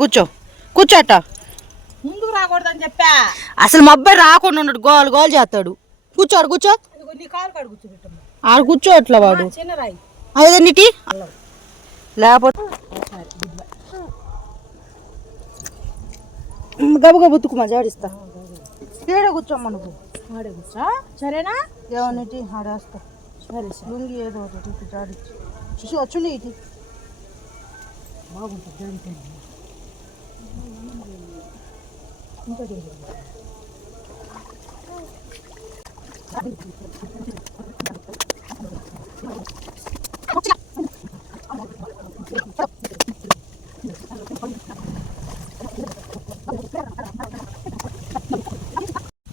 కూర్చో. కూర్చోట ముందుకు రాకూడదని చెప్పా. అసలు మా అబ్బాయి రాకుండా ఉన్నాడు గోల్ గోల్ చేస్తాడు. కూర్చోడు కూర్చో. ఆడ కూర్చో అట్లా వాడు. అదే నీటి లేకపోతే గబ గబ ఉతుకుమా జాడిస్తా. ఏడ కూర్చోమ్మ నువ్వు? ఆడే కూర్చో. సరేనా? ఏమన్నిటి ఆడేస్తా. సరే లుంగి ఏదో ఒకటి చూసి వచ్చుండి ఇటు బాగుంటుంది ఇంకోటి ఏదో.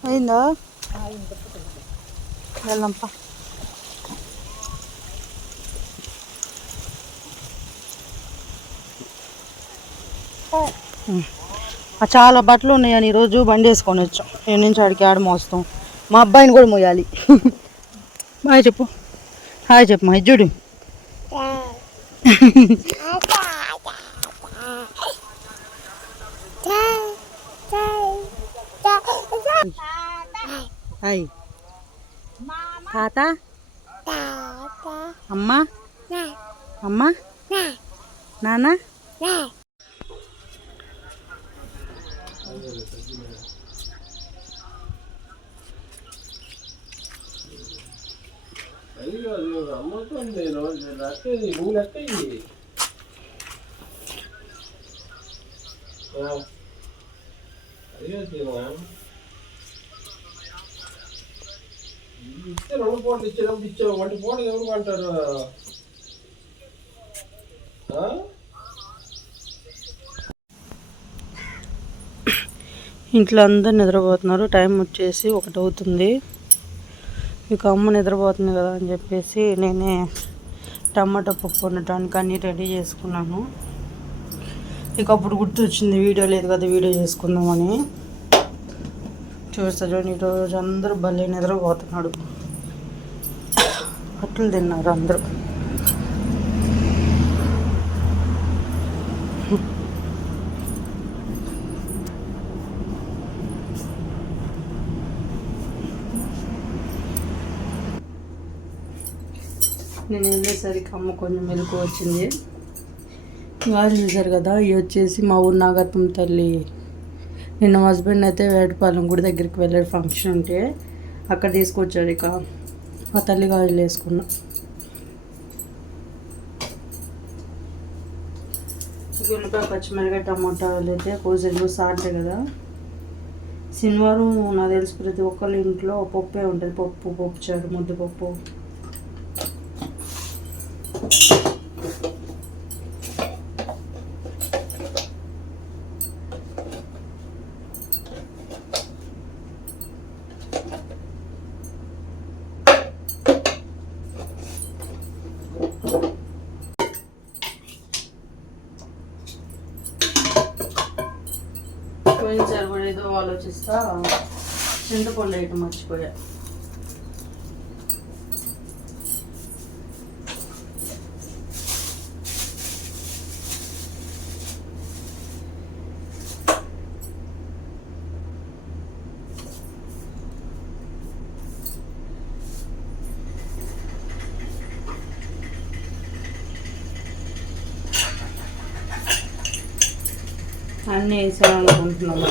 అయిందా వెళ్ళంపా ఆ చాలా బట్టలు ఉన్నాయని ఈరోజు బండి వేసుకొని వచ్చాం. నేను నుంచి ఆడికి ఆడ మోస్తాం. మా అబ్బాయిని కూడా మోయాలి. హాయ్ చెప్పు. హాయ్ చెప్పు మా చూడు. హాయ్. తాత? అమ్మ? అమ్మ? నాన్న? అయ్యో అది అమ్ముతుంది నేను లెక్క నువ్వు లెక్క ఇయ్యి. ఆ. అయ్యో దేవా. ఇస్తే రెండు పూటలు ఇచ్చేటప్పుడు ఇచ్చావు వంటి పూట ఎవరు అంటారు ఇంట్లో అందరు నిద్రపోతున్నారు. టైం వచ్చేసి ఒకటి అవుతుంది. ఇక అమ్మ నిద్రపోతుంది కదా అని చెప్పేసి నేనే టమాటా పప్పు వండటానికి అన్నీ రెడీ చేసుకున్నాను. ఇక అప్పుడు గుర్తొచ్చింది వీడియో లేదు కదా వీడియో చేసుకుందామని. చూస్తా చూడండి ఈరోజు అందరూ భలే నిద్రపోతున్నాడు. అట్లు తిన్నారు అందరూ. నేను వెళ్ళేసరికి అమ్మ కొంచెం మెలకు వచ్చింది. వారు చూసారు కదా ఇవి వచ్చేసి మా ఊరు నాగత్వం తల్లి. నిన్న హస్బెండ్ అయితే వేటపాలెం గుడి దగ్గరికి వెళ్ళాడు ఫంక్షన్ ఉంటే. అక్కడ తీసుకొచ్చాడు ఇక. ఆ తల్లి గాజులు వేసుకున్నా. ఇక ఉల్లిపాయ పచ్చిమిరకాయ టమాటాలు అయితే కోసెలు సాటే కదా. శనివారం నాకు తెలిసి ప్రతి ఒక్కరి ఇంట్లో పప్పే ఉంటుంది. పప్పు పప్పు చారు ముద్దపప్పు పోయినసారి కూడా ఏదో ఆలోచిస్తా. చింతపండు వేయటం మర్చిపోయా. అన్నీ వేసాను అనుకుంటున్నాము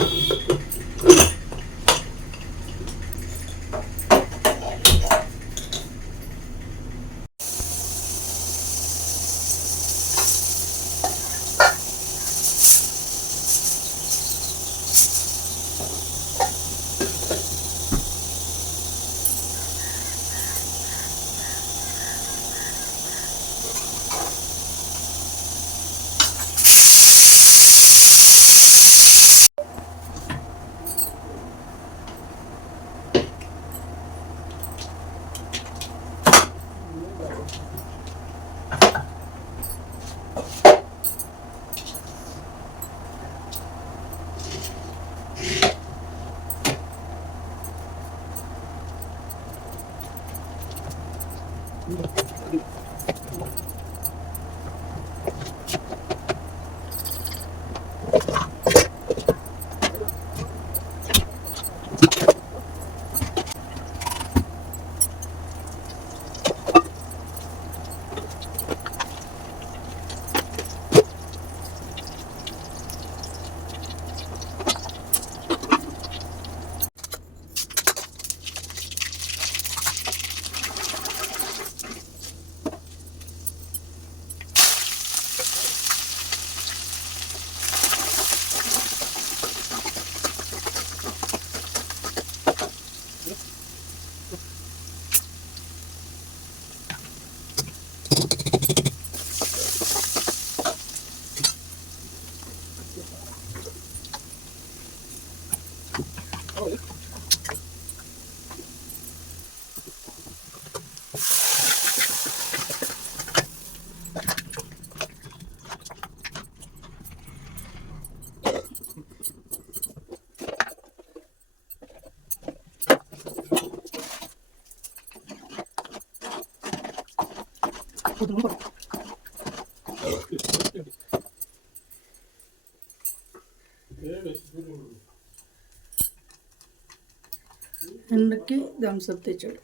ఎండకి థమ్స్అప్ తెచ్చాడు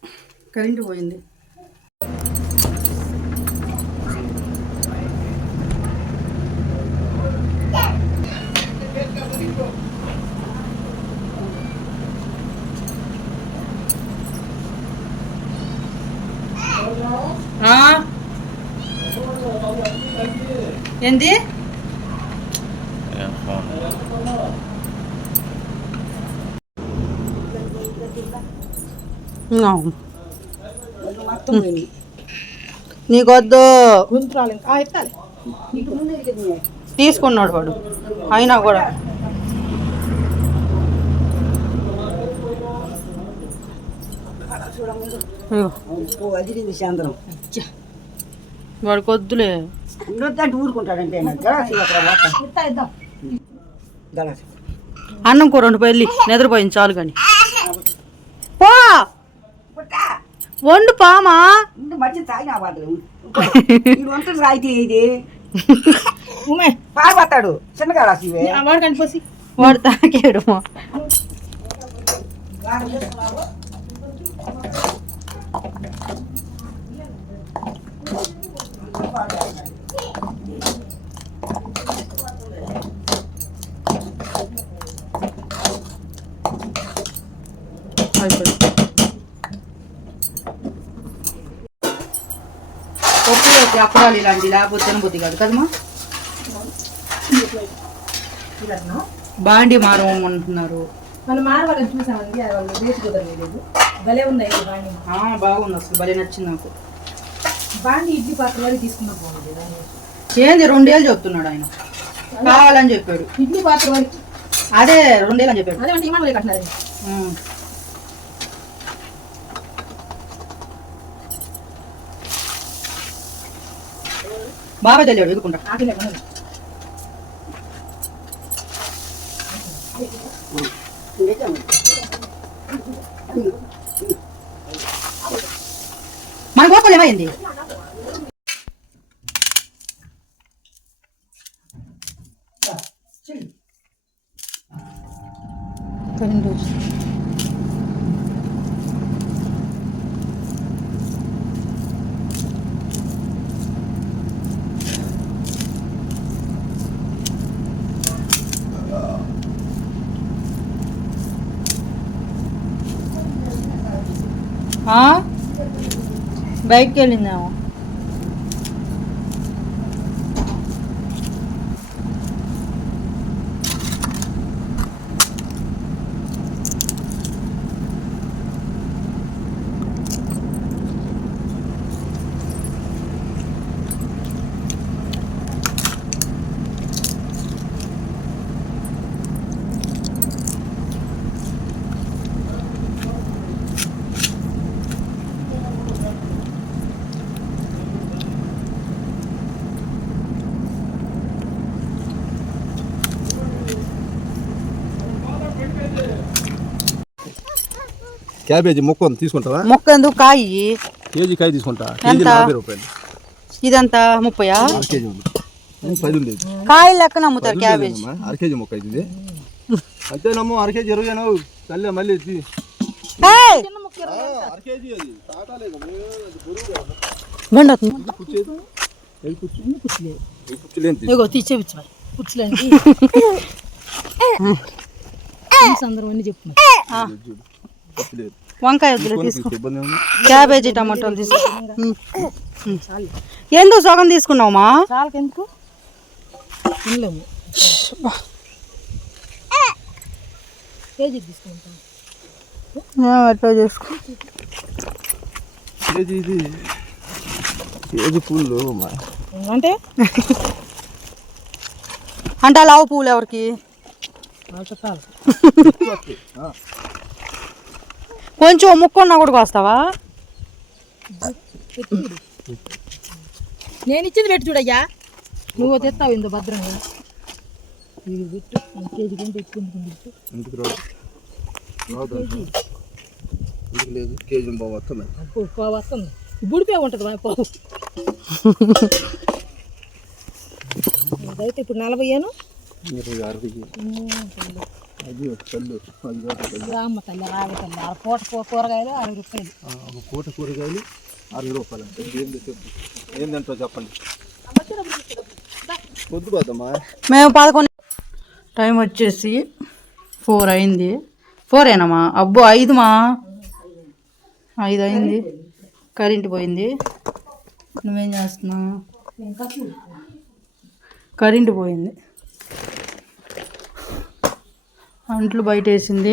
కరెంటు పోయింది ఆ? ఏంది? నీకొద్దు. తీసుకున్నాడు వాడు. అయినా కూడా. వదిలింది సాయంత్రం. వాడికి వద్దులే. ఊరుకుంటాడంటే ఇద్దాం గలాసి అన్నం కూర వండి వెళ్ళి నిద్రపోయింది చాలు కానీ పో! వండు పామా. మంచి తాగిన బాధలు ఇది వంటలు రాయితీ ఇది ఉమే పారిపోతాడు చిన్న గలాసి ఇవే వాడు కనిపోసి వాడు తాకాడు పప్పు అప్పడాలు ఇలాంటి లేకపోతే తినబుద్ధి కాదు కదమ్మా. బాండి మారమంటున్నారు మన మారవాళ్ళని చూసామండి అది వాళ్ళు రేటు కుదరలేదు భలే ఉన్నాయి బాండి. బాగుంది అసలు భలే నచ్చింది నాకు. బాండి ఇడ్లీ పాత్ర వరకు తీసుకున్నా బాగుంది దాన్ని. ఏంది రెండేళ్ళు చెప్తున్నాడు ఆయన. కావాలని చెప్పాడు. ఇడ్లీ పాత్ర వరకు అదే రెండేళ్ళు అని చెప్పాడు. అదే అంటే ఇమానులే కట్టినారు బాగా తెలియడు ఎదుకుంటా మన గోపాలు ఏమైంది? हाँ बैग के लेने आओ క్యాబేజీ మొక్క తీసుకుంటావా? మొక్క ఎందుకు కాయి. కేజీ కాయ తీసుకుంటా. కేజీ? నలభై రూపాయలు. ఇదంతా ముప్పయా? అర కేజీ పది ఉంది. కాయలు లెక్కన అమ్ముతారు క్యాబేజ్. అర కేజీ మొక్క ఇది అంతేనమ్మా అర కేజీ ఇరవై తల్లి మళ్ళీ అర కేజీ అది. తాటాలేదు అందరం అన్ని చెప్తున్నా. వంకాయ వద్దులే తీసుకో? క్యాబేజీ టమాటోలు తీసుకో. ఎందుకు సగం తీసుకున్నావుమా చాలకెందుకు? తినలేము. కేజీ తీసుకుంటాం. ఎట్లా చేసుకో. కేజీ ఇది. కేజీ పూలు అమ్మా. అంటే? అంటే లావు పువ్వులు ఎవరికి? కొంచెం ఓ ముక్క ఉన్నా కూడా వస్తావా నేను ఇచ్చింది పెట్టి చూడయ్యా. నువ్వు తెస్తావు ఇందు భద్రంగా. ఇది పెట్టు కేజీ కేజీ బాగా వస్తుంది బుడిపే ఉంటుంది మా పావు అదైతే ఇప్పుడు నలభై ఏను. ఇరవై అరవై అది ఒక కళ్ళు అది కాదు కళ్ళు రామ్మ తల్లి రావి తల్లి ఆ పూట కూరగాయలు అరవై రూపాయలు. ఒక పూట కూరగాయలు అరవై రూపాయలు అంటే. చెప్పండి. పొద్దు మేము పదకొండు టైం వచ్చేసి ఫోర్ అయింది. ఫోర్ ఏనమ్మా అబ్బో ఐదు మా ఐదు అయింది. కరెంట్ పోయింది. నువ్వేం చేస్తున్నావు? కరెంట్ పోయింది. అంట్లు బయట వేసింది